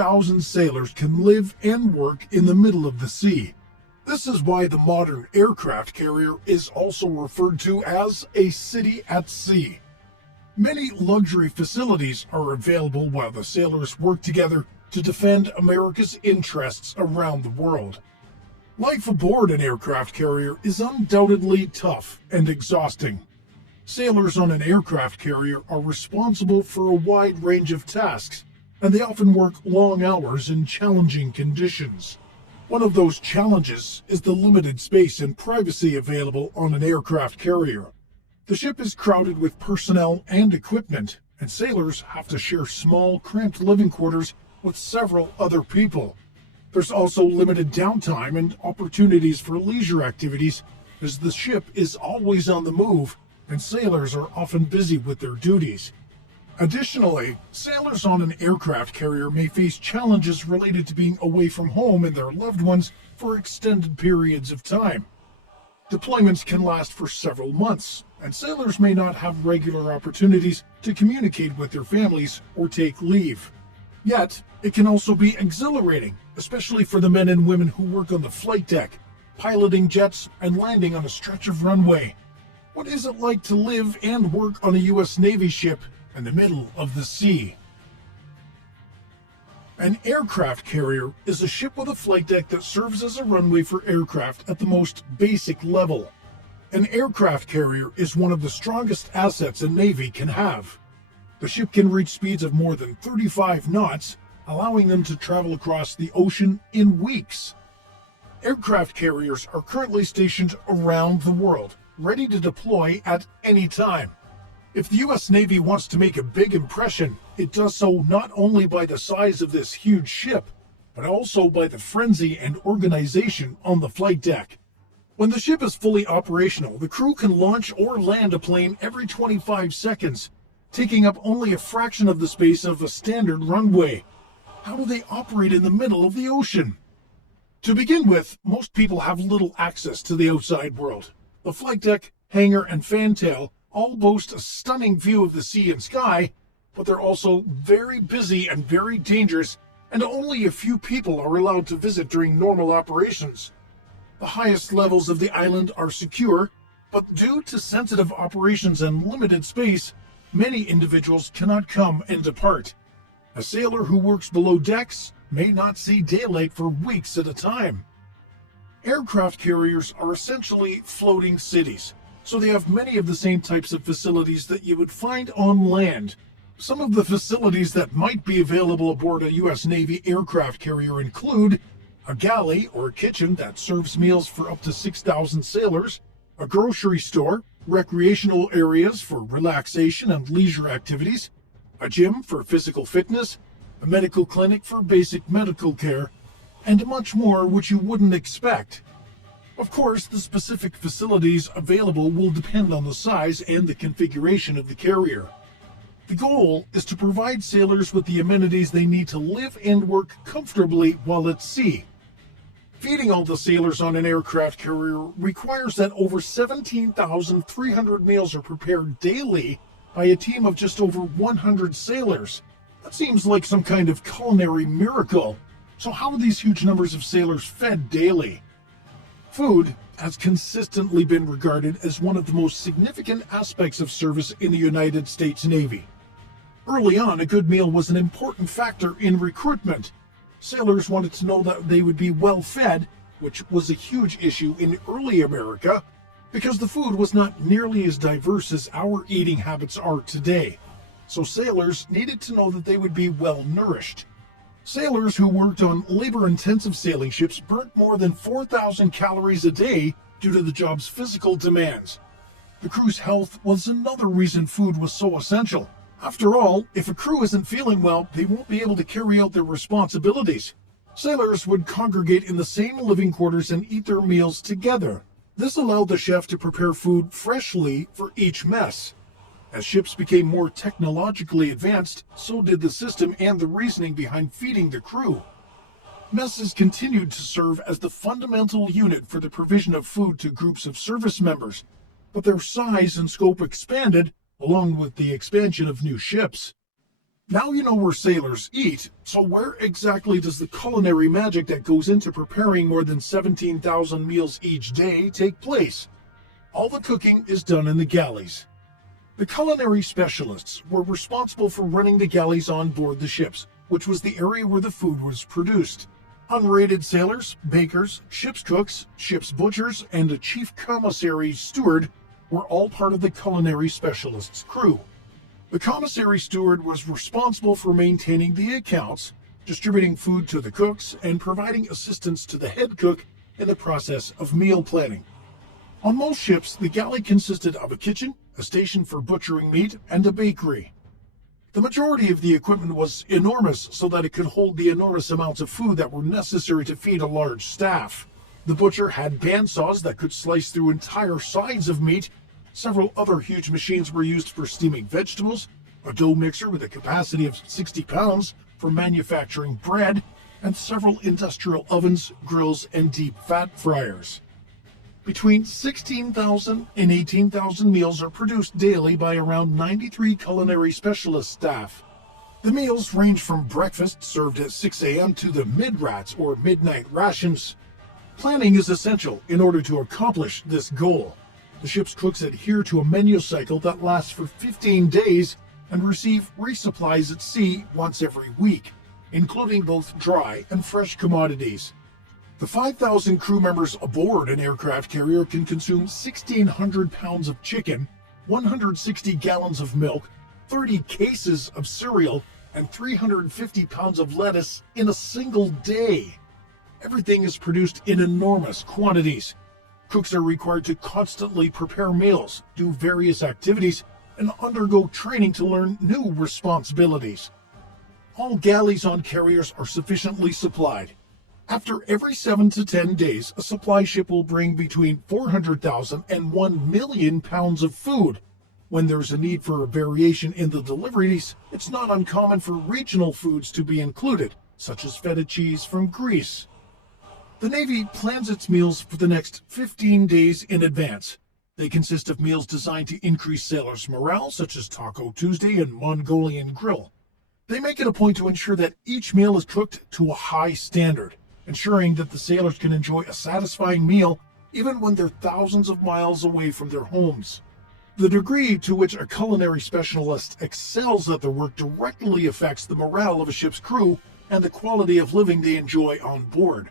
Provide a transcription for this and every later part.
6,000 sailors can live and work in the middle of the sea. This is why the modern aircraft carrier is also referred to as a city at sea. Many luxury facilities are available while the sailors work together to defend America's interests around the world. Life aboard an aircraft carrier is undoubtedly tough and exhausting. Sailors on an aircraft carrier are responsible for a wide range of tasks, and they often work long hours in challenging conditions. One of those challenges is the limited space and privacy available on an aircraft carrier. The ship is crowded with personnel and equipment, and sailors have to share small, cramped living quarters with several other people. There's also limited downtime and opportunities for leisure activities, as the ship is always on the move, and sailors are often busy with their duties. Additionally, sailors on an aircraft carrier may face challenges related to being away from home and their loved ones for extended periods of time. Deployments can last for several months, and sailors may not have regular opportunities to communicate with their families or take leave. Yet, it can also be exhilarating, especially for the men and women who work on the flight deck, piloting jets and landing on a stretch of runway. What is it like to live and work on a U.S. Navy ship in the middle of the sea? An aircraft carrier is a ship with a flight deck that serves as a runway for aircraft at the most basic level. An aircraft carrier is one of the strongest assets a Navy can have. The ship can reach speeds of more than 35 knots, allowing them to travel across the ocean in weeks. Aircraft carriers are currently stationed around the world, ready to deploy at any time. If the U.S. Navy wants to make a big impression, it does so not only by the size of this huge ship, but also by the frenzy and organization on the flight deck. When the ship is fully operational, the crew can launch or land a plane every 25 seconds, taking up only a fraction of the space of a standard runway. How do they operate in the middle of the ocean? To begin with, most people have little access to the outside world. The flight deck, hangar, and fantail all boast a stunning view of the sea and sky, but they're also very busy and very dangerous, and only a few people are allowed to visit during normal operations. The highest levels of the island are secure, but due to sensitive operations and limited space, many individuals cannot come and depart. A sailor who works below decks may not see daylight for weeks at a time. Aircraft carriers are essentially floating cities, so they have many of the same types of facilities that you would find on land. Some of the facilities that might be available aboard a U.S. Navy aircraft carrier include a galley or kitchen that serves meals for up to 6,000 sailors, a grocery store, recreational areas for relaxation and leisure activities, a gym for physical fitness, a medical clinic for basic medical care, and much more which you wouldn't expect. Of course, the specific facilities available will depend on the size and the configuration of the carrier. The goal is to provide sailors with the amenities they need to live and work comfortably while at sea. Feeding all the sailors on an aircraft carrier requires that over 17,300 meals are prepared daily by a team of just over 100 sailors. That seems like some kind of culinary miracle. So how are these huge numbers of sailors fed daily? Food has consistently been regarded as one of the most significant aspects of service in the United States Navy. Early on, a good meal was an important factor in recruitment. Sailors wanted to know that they would be well fed, which was a huge issue in early America, because the food was not nearly as diverse as our eating habits are today. So sailors needed to know that they would be well nourished. Sailors who worked on labor-intensive sailing ships burnt more than 4,000 calories a day due to the job's physical demands. The crew's health was another reason food was so essential. After all, if a crew isn't feeling well, they won't be able to carry out their responsibilities. Sailors would congregate in the same living quarters and eat their meals together. This allowed the chef to prepare food freshly for each mess. As ships became more technologically advanced, so did the system and the reasoning behind feeding the crew. Messes continued to serve as the fundamental unit for the provision of food to groups of service members, but their size and scope expanded along with the expansion of new ships. Now you know where sailors eat, so where exactly does the culinary magic that goes into preparing more than 17,000 meals each day take place? All the cooking is done in the galleys. The culinary specialists were responsible for running the galleys on board the ships, which was the area where the food was produced. Unrated sailors, bakers, ship's cooks, ship's butchers, and a chief commissary steward were all part of the culinary specialists' crew. The commissary steward was responsible for maintaining the accounts, distributing food to the cooks, and providing assistance to the head cook in the process of meal planning. On most ships, the galley consisted of a kitchen, a station for butchering meat, and a bakery. The majority of the equipment was enormous so that it could hold the enormous amounts of food that were necessary to feed a large staff. The butcher had bandsaws that could slice through entire sides of meat. Several other huge machines were used for steaming vegetables, a dough mixer with a capacity of 60 pounds for manufacturing bread, and several industrial ovens, grills, and deep fat fryers. Between 16,000 and 18,000 meals are produced daily by around 93 culinary specialist staff. The meals range from breakfast served at 6 a.m. to the mid-rats or midnight rations. Planning is essential in order to accomplish this goal. The ship's cooks adhere to a menu cycle that lasts for 15 days and receive resupplies at sea once every week, including both dry and fresh commodities. The 5,000 crew members aboard an aircraft carrier can consume 1,600 pounds of chicken, 160 gallons of milk, 30 cases of cereal, and 350 pounds of lettuce in a single day. Everything is produced in enormous quantities. Cooks are required to constantly prepare meals, do various activities, and undergo training to learn new responsibilities. All galleys on carriers are sufficiently supplied. After every 7 to 10 days, a supply ship will bring between 400,000 and 1 million pounds of food. When there's a need for a variation in the deliveries, it's not uncommon for regional foods to be included, such as feta cheese from Greece. The Navy plans its meals for the next 15 days in advance. They consist of meals designed to increase sailors' morale, such as Taco Tuesday and Mongolian Grill. They make it a point to ensure that each meal is cooked to a high standard, ensuring that the sailors can enjoy a satisfying meal even when they're thousands of miles away from their homes. The degree to which a culinary specialist excels at their work directly affects the morale of a ship's crew and the quality of living they enjoy on board.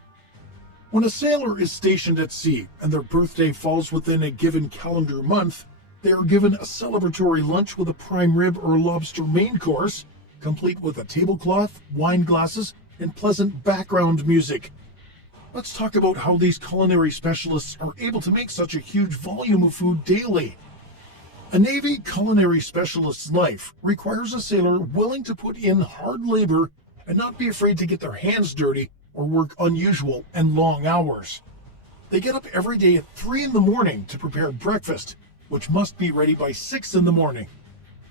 When a sailor is stationed at sea and their birthday falls within a given calendar month, they are given a celebratory lunch with a prime rib or lobster main course, complete with a tablecloth, wine glasses, and pleasant background music. Let's talk about how these culinary specialists are able to make such a huge volume of food daily. A Navy culinary specialist's life requires a sailor willing to put in hard labor and not be afraid to get their hands dirty or work unusual and long hours. They get up every day at 3 in the morning to prepare breakfast, which must be ready by 6 in the morning.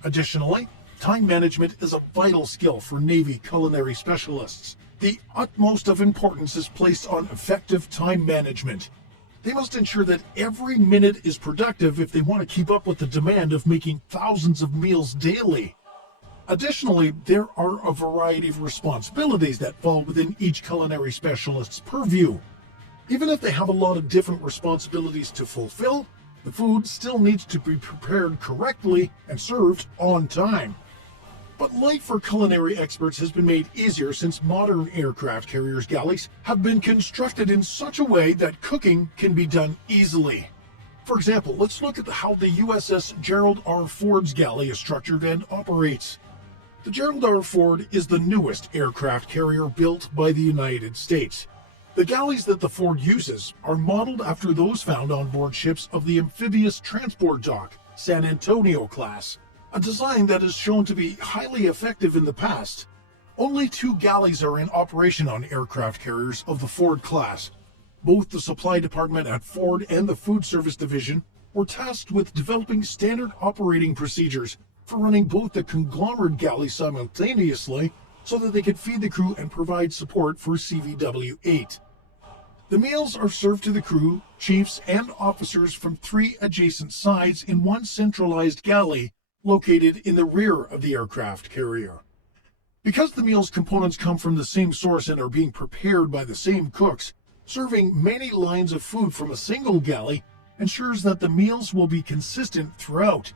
Additionally, time management is a vital skill for Navy culinary specialists. The utmost of importance is placed on effective time management. They must ensure that every minute is productive if they want to keep up with the demand of making thousands of meals daily. Additionally, there are a variety of responsibilities that fall within each culinary specialist's purview. Even if they have a lot of different responsibilities to fulfill, the food still needs to be prepared correctly and served on time. But life for culinary experts has been made easier since modern aircraft carriers' galleys have been constructed in such a way that cooking can be done easily. For example, let's look at how the USS Gerald R. Ford's galley is structured and operates. The Gerald R. Ford is the newest aircraft carrier built by the United States. The galleys that the Ford uses are modeled after those found on board ships of the amphibious transport dock, San Antonio class, a design that is shown to be highly effective in the past. Only 2 galleys are in operation on aircraft carriers of the Ford class. Both the supply department at Ford and the food service division were tasked with developing standard operating procedures for running both the conglomerate galleys simultaneously so that they could feed the crew and provide support for CVW-8. The meals are served to the crew, chiefs, and officers from 3 adjacent sides in one centralized galley located in the rear of the aircraft carrier. Because the meal's components come from the same source and are being prepared by the same cooks, serving many lines of food from a single galley ensures that the meals will be consistent throughout.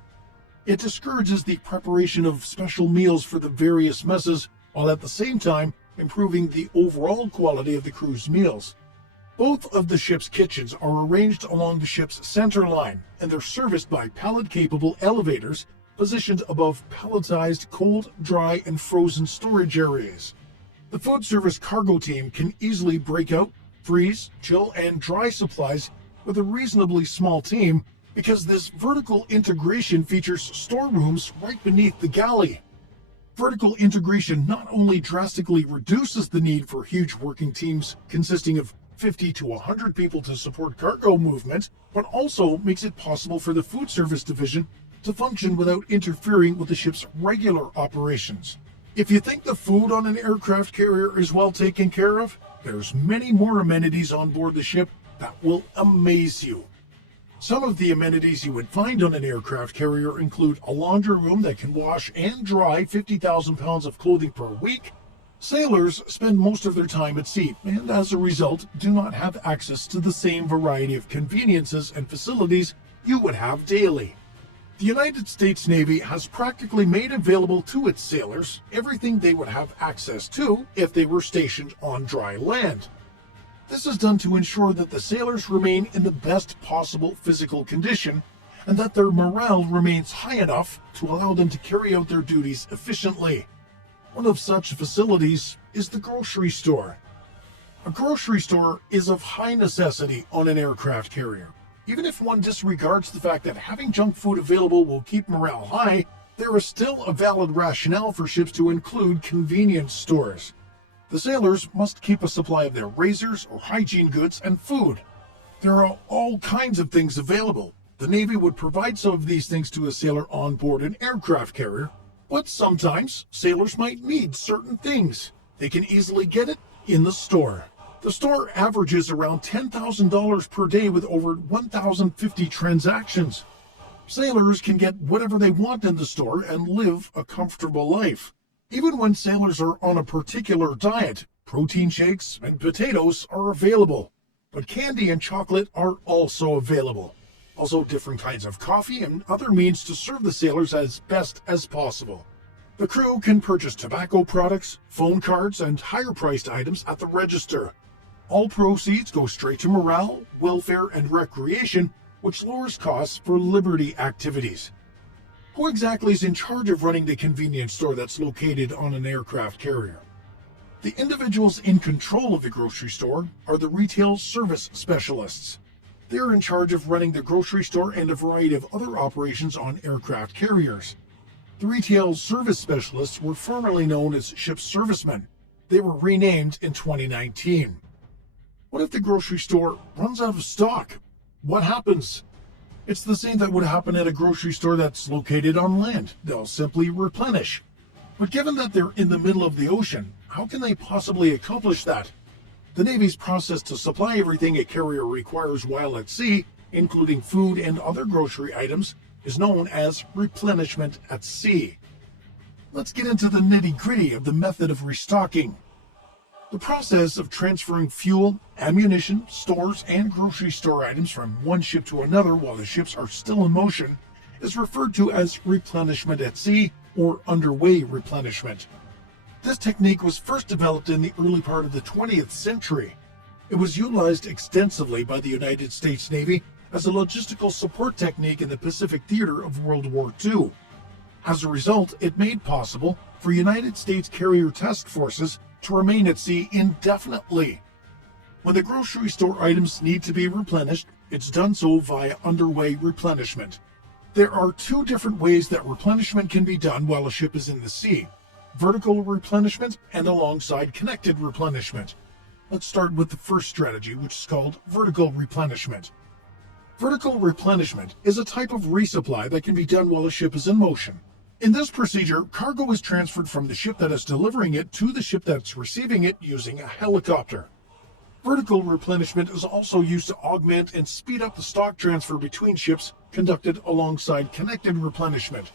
It discourages the preparation of special meals for the various messes, while at the same time improving the overall quality of the crew's meals. Both of the ship's kitchens are arranged along the ship's center line, and they're serviced by pallet-capable elevators positioned above palletized cold, dry, and frozen storage areas. The food service cargo team can easily break out, freeze, chill, and dry supplies with a reasonably small team because this vertical integration features storerooms right beneath the galley. Vertical integration not only drastically reduces the need for huge working teams consisting of 50 to 100 people to support cargo movement, but also makes it possible for the food service division to function without interfering with the ship's regular operations. If you think the food on an aircraft carrier is well taken care of, there's many more amenities on board the ship that will amaze you. Some of the amenities you would find on an aircraft carrier include a laundry room that can wash and dry 50,000 pounds of clothing per week. Sailors spend most of their time at sea and as a result do not have access to the same variety of conveniences and facilities you would have daily. The United States Navy has practically made available to its sailors everything they would have access to if they were stationed on dry land. This is done to ensure that the sailors remain in the best possible physical condition and that their morale remains high enough to allow them to carry out their duties efficiently. One of such facilities is the grocery store. A grocery store is of high necessity on an aircraft carrier. Even if one disregards the fact that having junk food available will keep morale high, there is still a valid rationale for ships to include convenience stores. The sailors must keep a supply of their razors or hygiene goods and food. There are all kinds of things available. The Navy would provide some of these things to a sailor on board an aircraft carrier, but sometimes sailors might need certain things. They can easily get it in the store. The store averages around $10,000 per day with over 1,050 transactions. Sailors can get whatever they want in the store and live a comfortable life. Even when sailors are on a particular diet, protein shakes and potatoes are available, but candy and chocolate are also available. Also different kinds of coffee and other means to serve the sailors as best as possible. The crew can purchase tobacco products, phone cards, and higher-priced items at the register. All proceeds go straight to morale, welfare, and recreation, which lowers costs for liberty activities. Who exactly is in charge of running the convenience store that's located on an aircraft carrier? The individuals in control of the grocery store are the retail service specialists. They are in charge of running the grocery store and a variety of other operations on aircraft carriers. The retail service specialists were formerly known as ship servicemen. They were renamed in 2019. What if the grocery store runs out of stock? What happens? It's the same that would happen at a grocery store that's located on land. They'll simply replenish. But given that they're in the middle of the ocean, how can they possibly accomplish that? The Navy's process to supply everything a carrier requires while at sea, including food and other grocery items, is known as replenishment at sea. Let's get into the nitty-gritty of the method of restocking. The process of transferring fuel, ammunition, stores, and grocery store items from one ship to another while the ships are still in motion is referred to as replenishment at sea or underway replenishment. This technique was first developed in the early part of the 20th century. It was utilized extensively by the United States Navy as a logistical support technique in the Pacific theater of World War II. As a result, it made possible for United States carrier task forces to remain at sea indefinitely. When the grocery store items need to be replenished, it's done so via underway replenishment. There are two different ways that replenishment can be done while a ship is in the sea: vertical replenishment and alongside connected replenishment. Let's start with the first strategy, which is called vertical replenishment. Vertical replenishment is a type of resupply that can be done while a ship is in motion. In this procedure, cargo is transferred from the ship that is delivering it to the ship that's receiving it using a helicopter. Vertical replenishment is also used to augment and speed up the stock transfer between ships conducted alongside connected replenishment.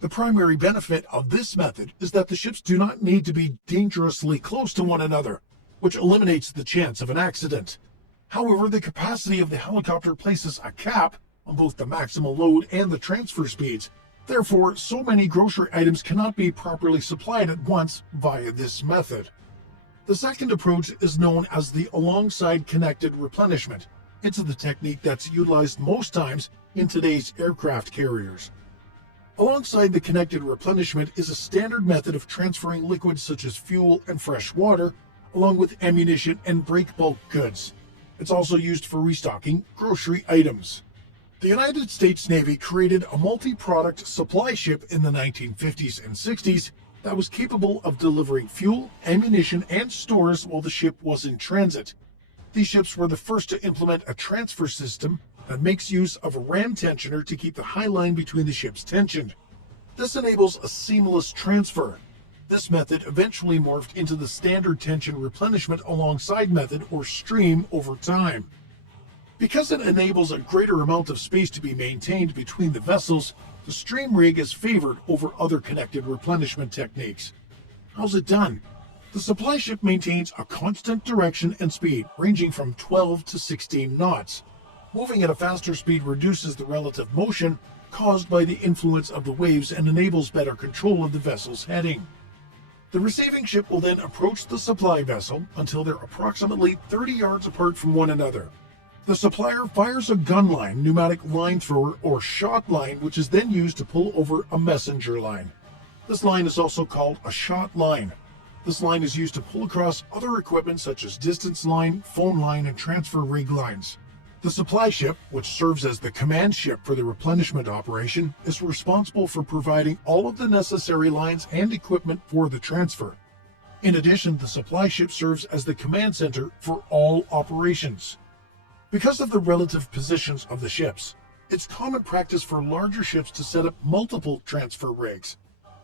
The primary benefit of this method is that the ships do not need to be dangerously close to one another, which eliminates the chance of an accident. However, the capacity of the helicopter places a cap on both the maximal load and the transfer speeds. Therefore, so many grocery items cannot be properly supplied at once via this method. The second approach is known as the alongside connected replenishment. It's the technique that's utilized most times in today's aircraft carriers. Alongside the connected replenishment is a standard method of transferring liquids such as fuel and fresh water, along with ammunition and break bulk goods. It's also used for restocking grocery items. The United States Navy created a multi-product supply ship in the 1950s and 60s that was capable of delivering fuel, ammunition, and stores while the ship was in transit. These ships were the first to implement a transfer system that makes use of a ram tensioner to keep the high line between the ships tensioned. This enables a seamless transfer. This method eventually morphed into the standard tension replenishment alongside method or stream over time. Because it enables a greater amount of space to be maintained between the vessels, the stream rig is favored over other connected replenishment techniques. How's it done? The supply ship maintains a constant direction and speed ranging from 12 to 16 knots. Moving at a faster speed reduces the relative motion caused by the influence of the waves and enables better control of the vessel's heading. The receiving ship will then approach the supply vessel until they're approximately 30 yards apart from one another. The supplier fires a gun line, pneumatic line thrower, or shot line, which is then used to pull over a messenger line. This line is also called a shot line. This line is used to pull across other equipment such as distance line, phone line, and transfer rig lines. The supply ship, which serves as the command ship for the replenishment operation, is responsible for providing all of the necessary lines and equipment for the transfer. In addition, the supply ship serves as the command center for all operations. Because of the relative positions of the ships, it's common practice for larger ships to set up multiple transfer rigs.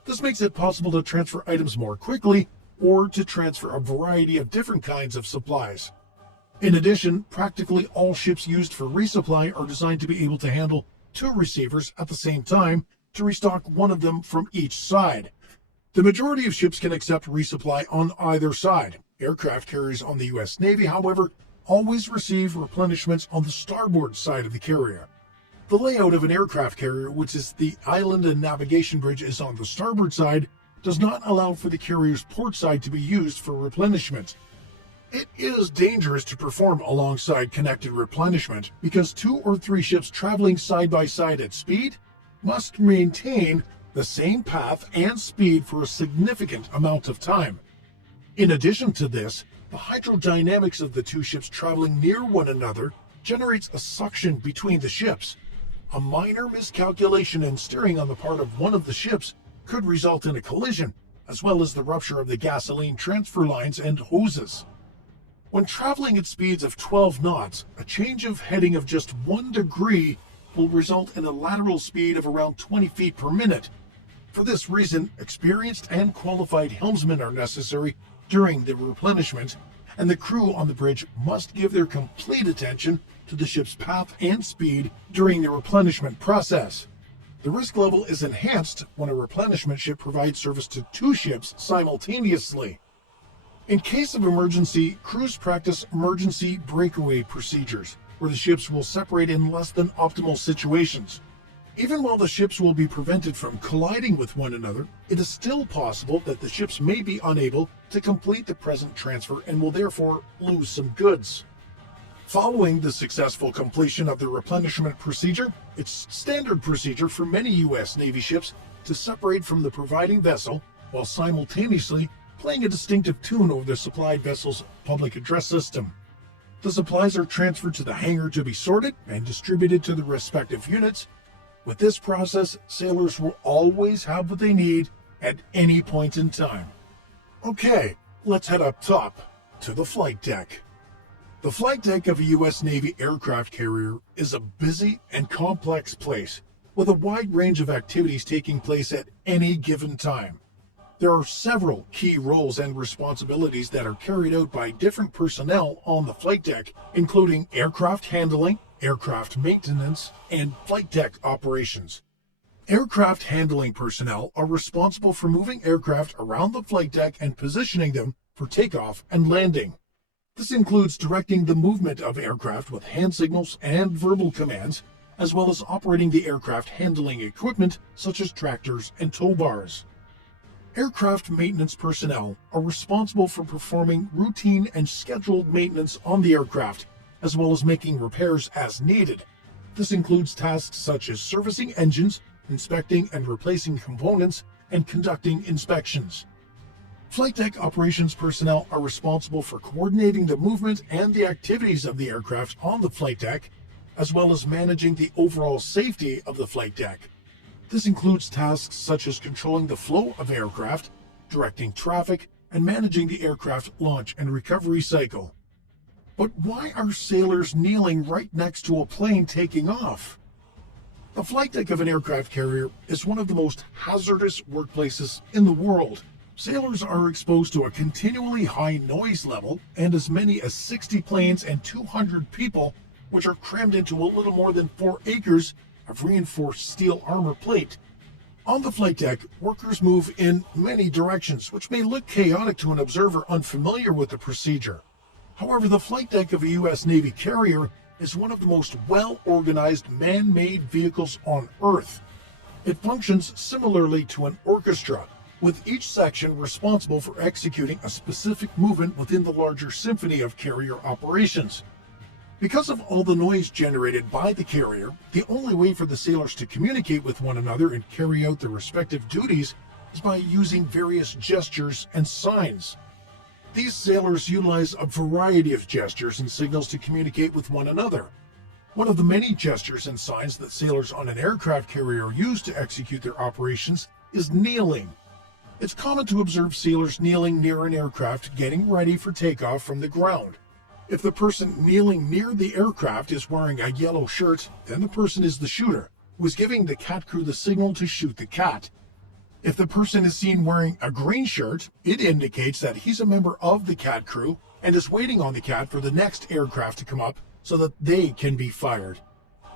This makes it possible to transfer items more quickly or to transfer a variety of different kinds of supplies. In addition, practically all ships used for resupply are designed to be able to handle 2 receivers at the same time to restock one of them from each side. The majority of ships can accept resupply on either side. Aircraft carriers on the U.S. Navy, however, always receive replenishments on the starboard side of the carrier. The layout of an aircraft carrier, which is the island and navigation bridge is on the starboard side, does not allow for the carrier's port side to be used for replenishment. It is dangerous to perform alongside connected replenishment because 2 or 3 ships traveling side by side at speed must maintain the same path and speed for a significant amount of time. In addition to this, the hydrodynamics of the 2 ships traveling near one another generates a suction between the ships. A minor miscalculation in steering on the part of one of the ships could result in a collision, as well as the rupture of the gasoline transfer lines and hoses. When traveling at speeds of 12 knots, a change of heading of just 1 degree will result in a lateral speed of around 20 feet per minute. For this reason, experienced and qualified helmsmen are necessary during the replenishment, and the crew on the bridge must give their complete attention to the ship's path and speed during the replenishment process. The risk level is enhanced when a replenishment ship provides service to 2 ships simultaneously. In case of emergency, crews practice emergency breakaway procedures, where the ships will separate in less than optimal situations. Even while the ships will be prevented from colliding with one another, it is still possible that the ships may be unable to complete the present transfer and will therefore lose some goods. Following the successful completion of the replenishment procedure, it's standard procedure for many U.S. Navy ships to separate from the providing vessel while simultaneously playing a distinctive tune over the supplied vessel's public address system. The supplies are transferred to the hangar to be sorted and distributed to the respective units. With this process, sailors will always have what they need at any point in time. Okay, let's head up top to the flight deck. The flight deck of a U.S. Navy aircraft carrier is a busy and complex place with a wide range of activities taking place at any given time. There are several key roles and responsibilities that are carried out by different personnel on the flight deck, including aircraft handling, aircraft maintenance, and flight deck operations. Aircraft handling personnel are responsible for moving aircraft around the flight deck and positioning them for takeoff and landing. This includes directing the movement of aircraft with hand signals and verbal commands, as well as operating the aircraft handling equipment such as tractors and tow bars. Aircraft maintenance personnel are responsible for performing routine and scheduled maintenance on the aircraft, as well as making repairs as needed. This includes tasks such as servicing engines, inspecting and replacing components, and conducting inspections. Flight deck operations personnel are responsible for coordinating the movement and the activities of the aircraft on the flight deck, as well as managing the overall safety of the flight deck. This includes tasks such as controlling the flow of aircraft, directing traffic, and managing the aircraft launch and recovery cycle. But why are sailors kneeling right next to a plane taking off? The flight deck of an aircraft carrier is one of the most hazardous workplaces in the world. Sailors are exposed to a continually high noise level and as many as 60 planes and 200 people, which are crammed into a little more than 4 acres of reinforced steel armor plate. On the flight deck, workers move in many directions, which may look chaotic to an observer unfamiliar with the procedure. However, the flight deck of a U.S. Navy carrier is one of the most well-organized man-made vehicles on Earth. It functions similarly to an orchestra, with each section responsible for executing a specific movement within the larger symphony of carrier operations. Because of all the noise generated by the carrier, the only way for the sailors to communicate with one another and carry out their respective duties is by using various gestures and signs. These sailors utilize a variety of gestures and signals to communicate with one another. One of the many gestures and signs that sailors on an aircraft carrier use to execute their operations is kneeling. It's common to observe sailors kneeling near an aircraft getting ready for takeoff from the ground. If the person kneeling near the aircraft is wearing a yellow shirt, then the person is the shooter, who is giving the cat crew the signal to shoot the cat. If the person is seen wearing a green shirt, it indicates that he's a member of the cat crew and is waiting on the cat for the next aircraft to come up so that they can be fired.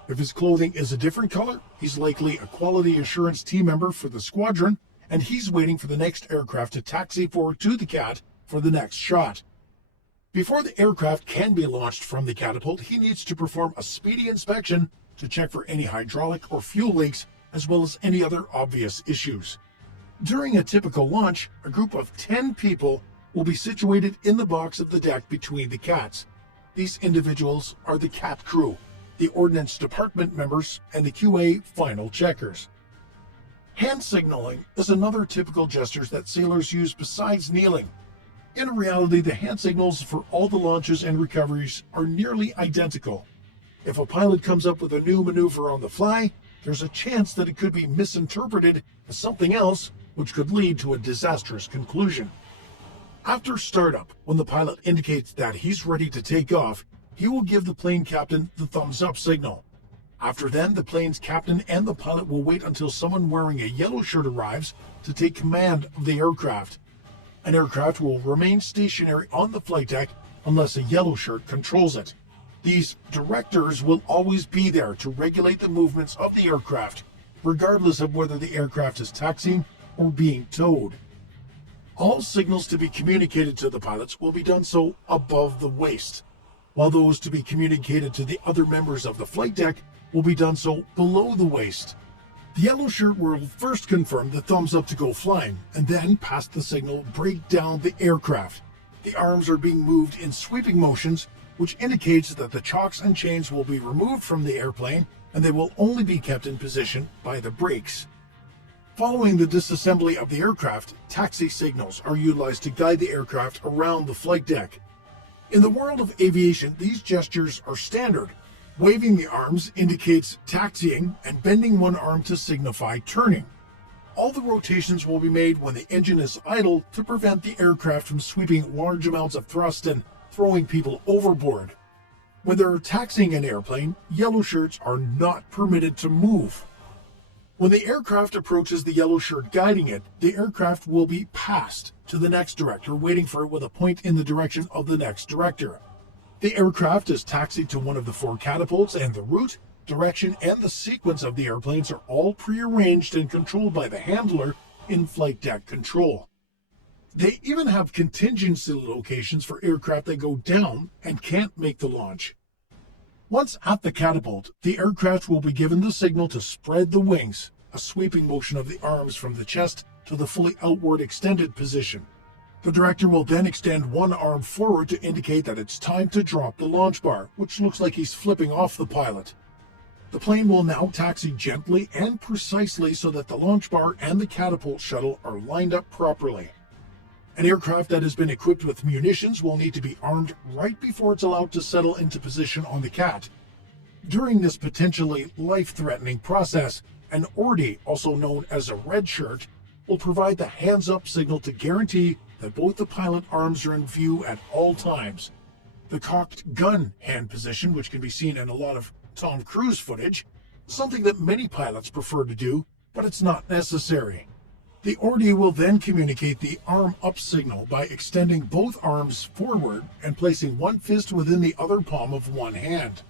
If his clothing is a different color, he's likely a quality assurance team member for the squadron, and he's waiting for the next aircraft to taxi forward to the cat for the next shot. Before the aircraft can be launched from the catapult, he needs to perform a speedy inspection to check for any hydraulic or fuel leaks, as well as any other obvious issues. During a typical launch, a group of 10 people will be situated in the box of the deck between the cats. These individuals are the cat crew, the ordnance department members, and the QA final checkers. Hand signaling is another typical gesture that sailors use besides kneeling. In reality, the hand signals for all the launches and recoveries are nearly identical. If a pilot comes up with a new maneuver on the fly, there's a chance that it could be misinterpreted as something else, which could lead to a disastrous conclusion. After startup, when the pilot indicates that he's ready to take off, he will give the plane captain the thumbs up signal. After then, the plane's captain and the pilot will wait until someone wearing a yellow shirt arrives to take command of the aircraft. An aircraft will remain stationary on the flight deck unless a yellow shirt controls it. These directors will always be there to regulate the movements of the aircraft, regardless of whether the aircraft is taxiing or being towed. All signals to be communicated to the pilots will be done so above the waist, while those to be communicated to the other members of the flight deck will be done so below the waist. The yellow shirt will first confirm the thumbs up to go flying, and then, past the signal, break down the aircraft. The arms are being moved in sweeping motions, which indicates that the chocks and chains will be removed from the airplane, and they will only be kept in position by the brakes. Following the disassembly of the aircraft, taxi signals are utilized to guide the aircraft around the flight deck. In the world of aviation, these gestures are standard. Waving the arms indicates taxiing, and bending one arm to signify turning. All the rotations will be made when the engine is idle to prevent the aircraft from sweeping large amounts of thrust and throwing people overboard. When they're taxiing an airplane, yellow shirts are not permitted to move. When the aircraft approaches the yellow shirt guiding it, the aircraft will be passed to the next director, waiting for it with a point in the direction of the next director. The aircraft is taxied to one of the 4 catapults, and the route direction, and the sequence of the airplanes are all prearranged and controlled by the handler in flight deck control. They even have contingency locations for aircraft that go down and can't make the launch. Once at the catapult, the aircraft will be given the signal to spread the wings, a sweeping motion of the arms from the chest to the fully outward extended position. The director will then extend one arm forward to indicate that it's time to drop the launch bar, which looks like he's flipping off the pilot. The plane will now taxi gently and precisely so that the launch bar and the catapult shuttle are lined up properly. An aircraft that has been equipped with munitions will need to be armed right before it's allowed to settle into position on the CAT. During this potentially life-threatening process, an orderly, also known as a red shirt, will provide the hands-up signal to guarantee that both the pilot arms are in view at all times. The cocked gun hand position, which can be seen in a lot of Tom Cruise footage, something that many pilots prefer to do, but it's not necessary. The orderly will then communicate the arm-up signal by extending both arms forward and placing one fist within the other palm of one hand.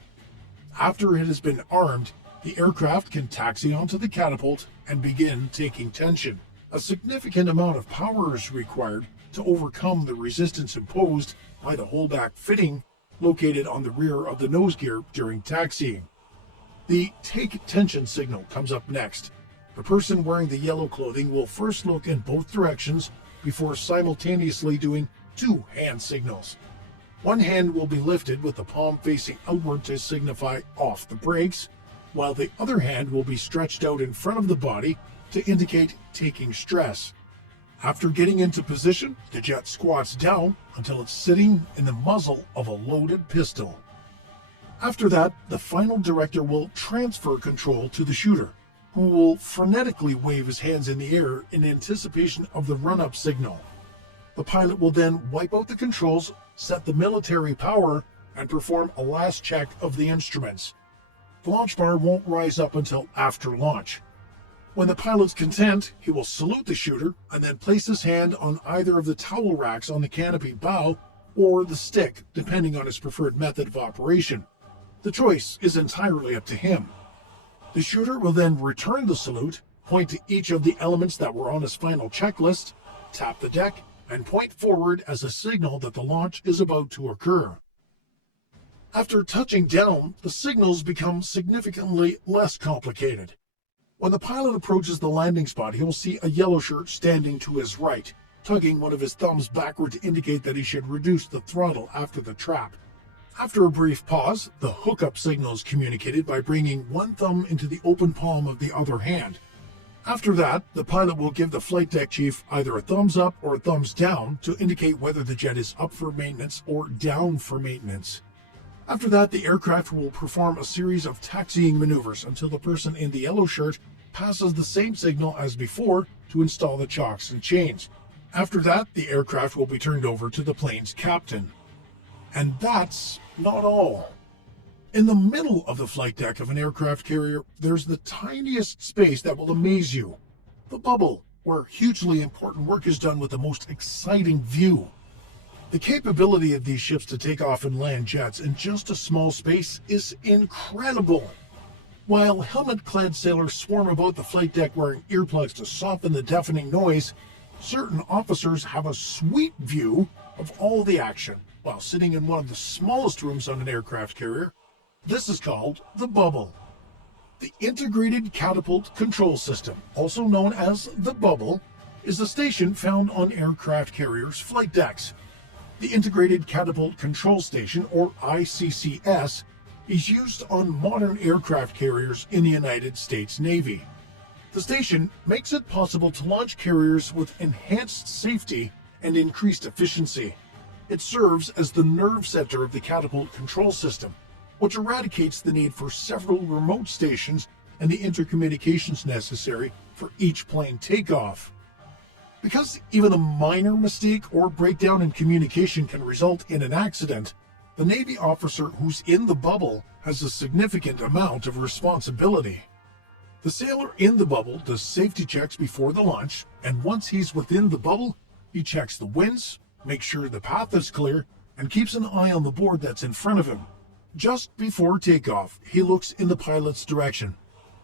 After it has been armed, the aircraft can taxi onto the catapult and begin taking tension. A significant amount of power is required to overcome the resistance imposed by the holdback fitting located on the rear of the nose gear during taxiing. The take tension signal comes up next. The person wearing the yellow clothing will first look in both directions before simultaneously doing two hand signals. One hand will be lifted with the palm facing outward to signify off the brakes, while the other hand will be stretched out in front of the body to indicate taking stress. After getting into position, the jet squats down until it's sitting in the muzzle of a loaded pistol. After that, the final director will transfer control to the shooter, who will frenetically wave his hands in the air in anticipation of the run-up signal. The pilot will then wipe out the controls, set the military power, and perform a last check of the instruments. The launch bar won't rise up until after launch. When the pilot's content, he will salute the shooter and then place his hand on either of the towel racks on the canopy bow or the stick, depending on his preferred method of operation. The choice is entirely up to him. The shooter will then return the salute, point to each of the elements that were on his final checklist, tap the deck, and point forward as a signal that the launch is about to occur. After touching down, the signals become significantly less complicated. When the pilot approaches the landing spot, he will see a yellow shirt standing to his right, tugging one of his thumbs backward to indicate that he should reduce the throttle after the trap. After a brief pause, the hookup signal is communicated by bringing one thumb into the open palm of the other hand. After that, the pilot will give the flight deck chief either a thumbs up or a thumbs down to indicate whether the jet is up for maintenance or down for maintenance. After that, the aircraft will perform a series of taxiing maneuvers until the person in the yellow shirt passes the same signal as before to install the chocks and chains. After that, the aircraft will be turned over to the plane's captain. And that's not all. In the middle of the flight deck of an aircraft carrier, there's the tiniest space that will amaze you. The bubble, where hugely important work is done with the most exciting view. The capability of these ships to take off and land jets in just a small space is incredible. While helmet-clad sailors swarm about the flight deck wearing earplugs to soften the deafening noise, certain officers have a sweet view of all the action while sitting in one of the smallest rooms on an aircraft carrier. This is called the bubble. The Integrated Catapult Control System, also known as the bubble, is a station found on aircraft carriers' flight decks. The Integrated Catapult Control Station, or ICCS, is used on modern aircraft carriers in the United States Navy. The station makes it possible to launch carriers with enhanced safety and increased efficiency. It serves as the nerve center of the catapult control system, which eradicates the need for several remote stations and the intercommunications necessary for each plane takeoff. Because even a minor mistake or breakdown in communication can result in an accident, the Navy officer who's in the bubble has a significant amount of responsibility. The sailor in the bubble does safety checks before the launch, and once he's within the bubble, he checks the winds, makes sure the path is clear, and keeps an eye on the board that's in front of him. Just before takeoff, he looks in the pilot's direction.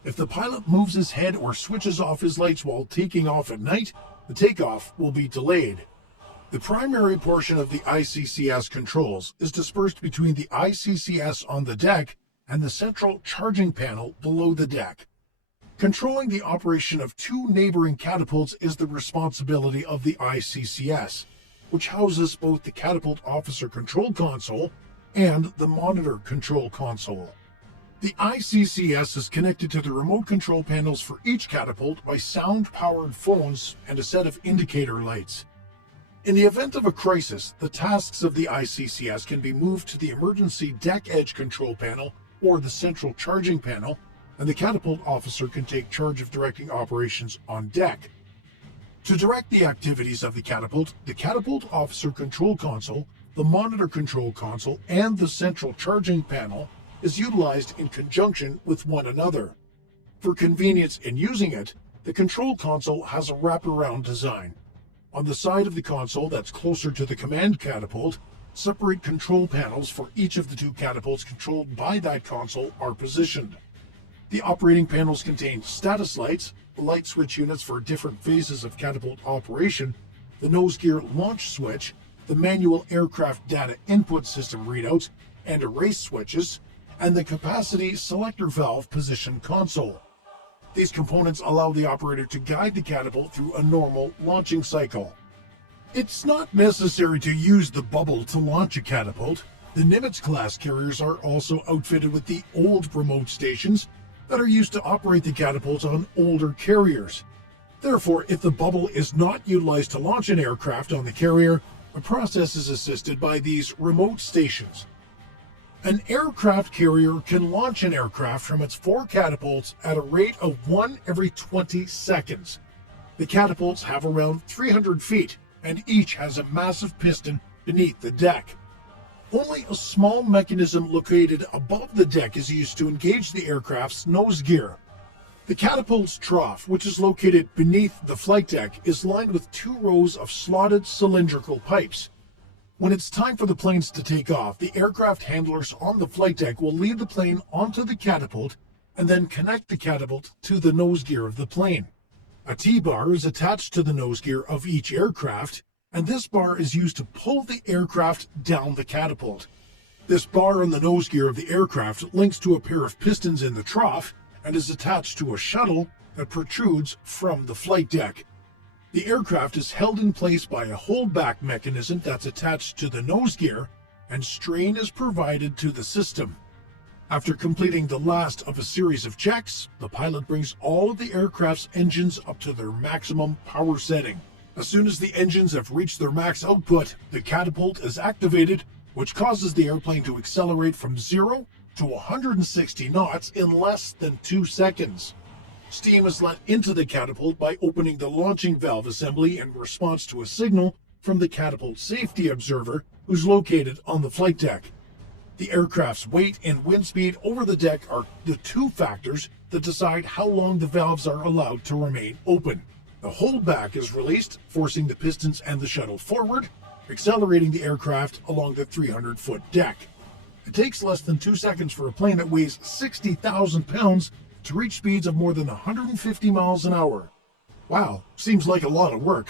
If the pilot moves his head or switches off his lights while taking off at night, the takeoff will be delayed. The primary portion of the ICCS controls is dispersed between the ICCS on the deck and the central charging panel below the deck. Controlling the operation of two neighboring catapults is the responsibility of the ICCS, which houses both the catapult officer control console and the monitor control console. The ICCS is connected to the remote control panels for each catapult by sound-powered phones and a set of indicator lights. In the event of a crisis, the tasks of the ICCS can be moved to the emergency deck edge control panel or the central charging panel, and the catapult officer can take charge of directing operations on deck. To direct the activities of the catapult officer control console, the monitor control console, and the central charging panel is utilized in conjunction with one another. For convenience in using it, the control console has a wraparound design. On the side of the console that's closer to the command catapult, separate control panels for each of the two catapults controlled by that console are positioned. The operating panels contain status lights, light switch units for different phases of catapult operation, the nose gear launch switch, the manual aircraft data input system readouts and erase switches, and the capacity selector valve position console. These components allow the operator to guide the catapult through a normal launching cycle. It's not necessary to use the bubble to launch a catapult. The Nimitz-class carriers are also outfitted with the old remote stations that are used to operate the catapults on older carriers. Therefore, if the bubble is not utilized to launch an aircraft on the carrier, the process is assisted by these remote stations. An aircraft carrier can launch an aircraft from its 4 catapults at a rate of 1 every 20 seconds. The catapults have around 300 feet, and each has a massive piston beneath the deck. Only a small mechanism located above the deck is used to engage the aircraft's nose gear. The catapult's trough, which is located beneath the flight deck, is lined with 2 rows of slotted cylindrical pipes. When it's time for the planes to take off, the aircraft handlers on the flight deck will lead the plane onto the catapult and then connect the catapult to the nose gear of the plane. A T-bar is attached to the nose gear of each aircraft, and this bar is used to pull the aircraft down the catapult. This bar on the nose gear of the aircraft links to a pair of pistons in the trough and is attached to a shuttle that protrudes from the flight deck. The aircraft is held in place by a holdback mechanism that's attached to the nose gear, and strain is provided to the system. After completing the last of a series of checks, the pilot brings all of the aircraft's engines up to their maximum power setting. As soon as the engines have reached their max output, the catapult is activated, which causes the airplane to accelerate from 0 to 160 knots in less than 2 seconds. Steam is let into the catapult by opening the launching valve assembly in response to a signal from the catapult safety observer, who's located on the flight deck. The aircraft's weight and wind speed over the deck are the 2 factors that decide how long the valves are allowed to remain open. The holdback is released, forcing the pistons and the shuttle forward, accelerating the aircraft along the 300-foot deck. It takes less than 2 seconds for a plane that weighs 60,000 pounds to reach speeds of more than 150 miles an hour. Wow, seems like a lot of work.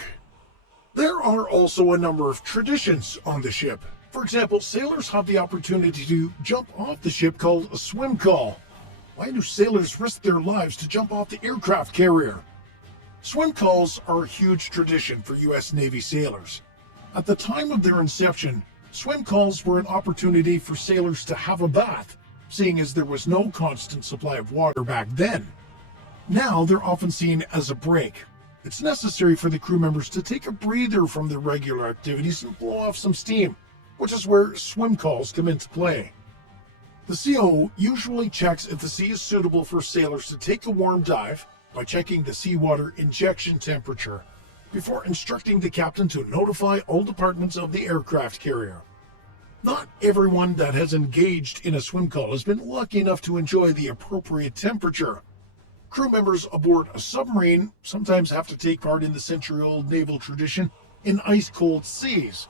There are also a number of traditions on the ship. For example, sailors have the opportunity to jump off the ship called a swim call. Why do sailors risk their lives to jump off the aircraft carrier? Swim calls are a huge tradition for U.S. Navy sailors. At the time of their inception, swim calls were an opportunity for sailors to have a bath, seeing as there was no constant supply of water back then. Now they're often seen as a break. It's necessary for the crew members to take a breather from their regular activities and blow off some steam, which is where swim calls come into play. The CO usually checks if the sea is suitable for sailors to take a warm dive by checking the seawater injection temperature, before instructing the captain to notify all departments of the aircraft carrier. Not everyone that has engaged in a swim call has been lucky enough to enjoy the appropriate temperature. Crew members aboard a submarine sometimes have to take part in the century-old naval tradition in ice-cold seas.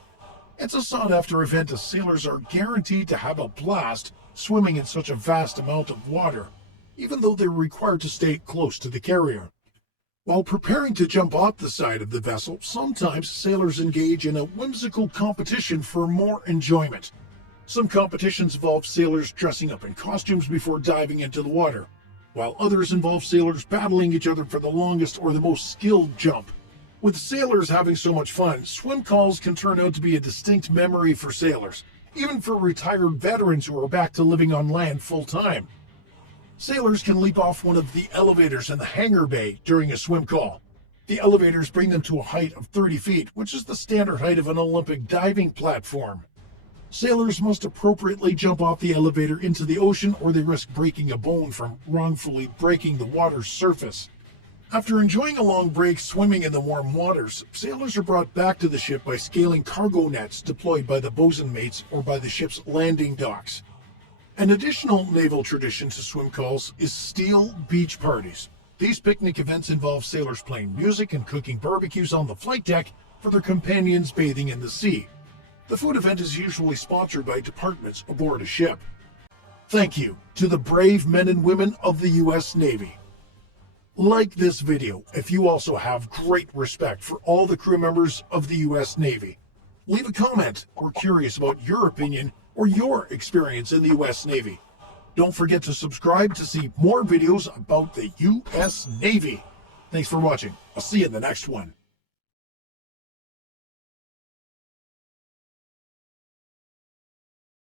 It's a sought-after event as sailors are guaranteed to have a blast swimming in such a vast amount of water, even though they're required to stay close to the carrier. While preparing to jump off the side of the vessel, sometimes sailors engage in a whimsical competition for more enjoyment. Some competitions involve sailors dressing up in costumes before diving into the water, while others involve sailors battling each other for the longest or the most skilled jump. With sailors having so much fun, swim calls can turn out to be a distinct memory for sailors, even for retired veterans who are back to living on land full-time. Sailors can leap off one of the elevators in the hangar bay during a swim call. The elevators bring them to a height of 30 feet, which is the standard height of an Olympic diving platform. Sailors must appropriately jump off the elevator into the ocean, or they risk breaking a bone from wrongfully breaking the water's surface. After enjoying a long break swimming in the warm waters, sailors are brought back to the ship by scaling cargo nets deployed by the bosun mates or by the ship's landing docks. An additional naval tradition to swim calls is steel beach parties. These picnic events involve sailors playing music and cooking barbecues on the flight deck for their companions bathing in the sea. The food event is usually sponsored by departments aboard a ship. Thank you to the brave men and women of the U.S. Navy. Like this video if you also have great respect for all the crew members of the U.S. Navy. Leave a comment or curious about your opinion or your experience in the U.S. Navy. Don't forget to subscribe to see more videos about the U.S. Navy. Thanks for watching. I'll see you in the next one.